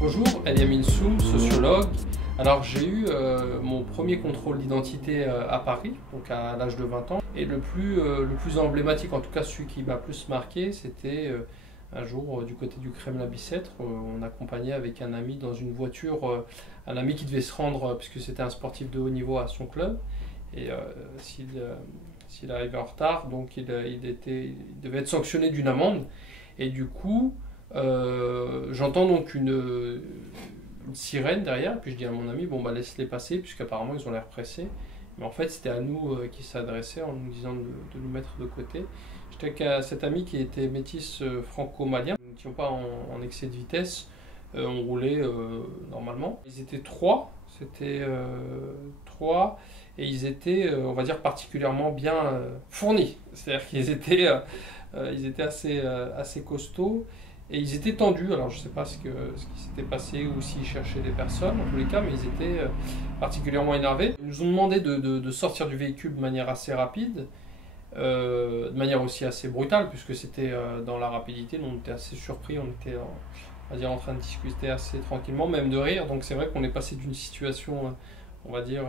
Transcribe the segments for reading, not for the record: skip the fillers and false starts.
Bonjour, Eliamine Soum, sociologue. Alors j'ai eu mon premier contrôle d'identité à Paris, donc à l'âge de 20 ans. Et le plus emblématique, en tout cas celui qui m'a plus marqué, c'était un jour du côté du Kremlin-Bicêtre. On accompagnait avec un ami dans une voiture, un ami qui devait se rendre, puisque c'était un sportif de haut niveau, à son club. Et s'il arrivait en retard, donc il devait être sanctionné d'une amende. Et du coup, j'entends donc une sirène derrière, puis je dis à mon ami, bon bah laisse-les passer, puisqu'apparemment ils ont l'air pressés. Mais en fait c'était à nous qui s'adressait en nous disant de nous mettre de côté. J'étais avec cet ami qui était métis franco-malien, nous n'étions pas en excès de vitesse, on roulait normalement. Ils étaient trois, et ils étaient, on va dire, particulièrement bien fournis. C'est-à-dire qu'ils étaient assez costauds. Et ils étaient tendus, alors je ne sais pas ce qui s'était passé ou s'ils cherchaient des personnes, en tous les cas, mais ils étaient particulièrement énervés. Ils nous ont demandé de sortir du véhicule de manière assez rapide, de manière aussi assez brutale, puisque c'était dans la rapidité. Nous, on était assez surpris, on était on va dire, en train de discuter assez tranquillement, même de rire. Donc c'est vrai qu'on est passé d'une situation, on va dire,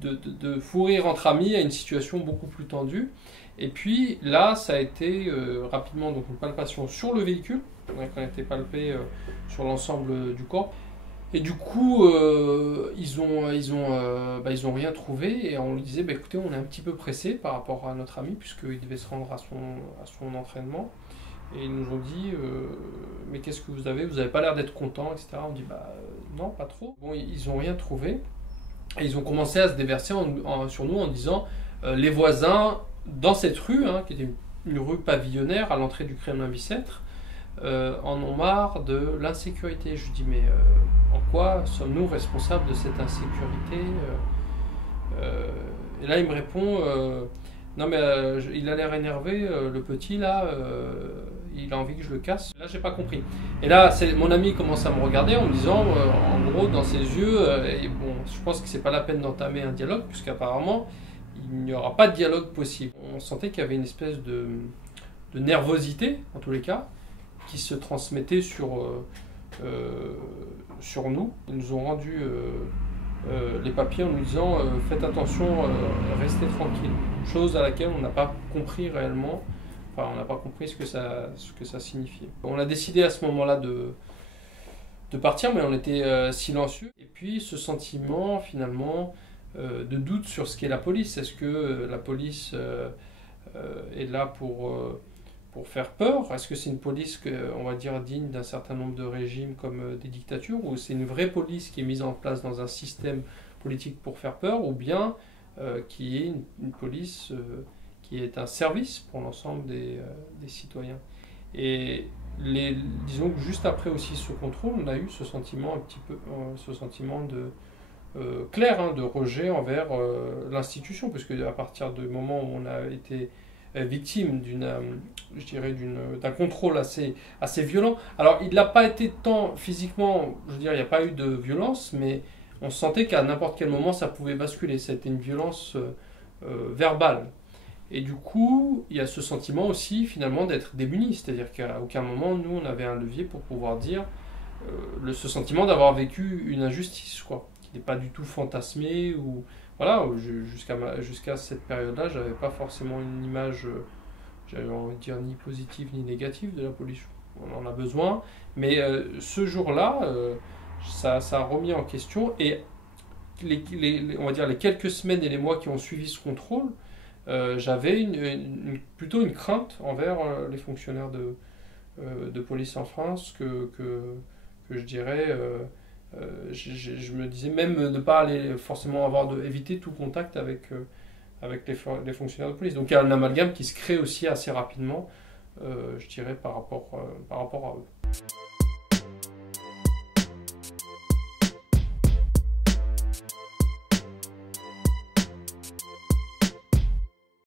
de fou rire entre amis à une situation beaucoup plus tendue. Et puis là, ça a été rapidement donc une palpation sur le véhicule, qu'on a été palpé sur l'ensemble du corps. Et du coup, ils ont rien trouvé et on lui disait, bah, écoutez, on est un petit peu pressé par rapport à notre ami puisqu'il devait se rendre à son entraînement. Et ils nous ont dit, mais qu'est-ce que vous avez pas l'air d'être content, etc. On dit, bah non, pas trop. Bon, ils n'ont rien trouvé et ils ont commencé à se déverser sur nous en disant, les voisins dans cette rue, qui était une rue pavillonnaire à l'entrée du Kremlin-Bicêtre, en ont marre de l'insécurité. Je dis, mais en quoi sommes-nous responsables de cette insécurité Et là, il me répond, non mais il a l'air énervé, le petit là, il a envie que je le casse. Là, j'ai pas compris. Et là, mon ami commence à me regarder en me disant, en gros, dans ses yeux, et bon, je pense que c'est pas la peine d'entamer un dialogue, puisqu'apparemment, il n'y aura pas de dialogue possible. On sentait qu'il y avait une espèce de nervosité, en tous les cas, qui se transmettait sur nous. Ils nous ont rendu les papiers en nous disant faites attention, restez tranquille. Chose à laquelle on n'a pas compris réellement, enfin on n'a pas compris ce que ça signifiait. On a décidé à ce moment-là de partir, mais on était silencieux. Et puis ce sentiment finalement de doute sur ce qu'est la police. Est-ce que la police est là pour faire peur? Est-ce que c'est une police, on va dire, digne d'un certain nombre de régimes comme des dictatures, ou c'est une vraie police qui est mise en place dans un système politique pour faire peur, ou bien qui est une police qui est un service pour l'ensemble des citoyens? Et disons que juste après aussi ce contrôle, on a eu ce sentiment ce sentiment clair, de rejet envers l'institution, parce qu'à partir du moment où on a été victime d'un contrôle assez violent. Alors, il n'a pas été tant physiquement, je veux dire, il n'y a pas eu de violence, mais on sentait qu'à n'importe quel moment, ça pouvait basculer. C'était une violence verbale. Et du coup, il y a ce sentiment aussi, finalement, d'être démuni. C'est-à-dire qu'à aucun moment, nous, on avait un levier pour pouvoir dire ce sentiment d'avoir vécu une injustice, quoi, qui n'est pas du tout fantasmé ou... Voilà, jusqu'à cette période-là, j'avais pas forcément une image, j'avais envie de dire, ni positive ni négative de la police. On en a besoin, mais ce jour-là, ça a remis en question, et on va dire les quelques semaines et les mois qui ont suivi ce contrôle, j'avais plutôt une crainte envers les fonctionnaires de police en France que je dirais... je me disais même de ne pas aller forcément éviter tout contact avec les fonctionnaires de police. Donc il y a un amalgame qui se crée aussi assez rapidement, je dirais, par rapport à eux.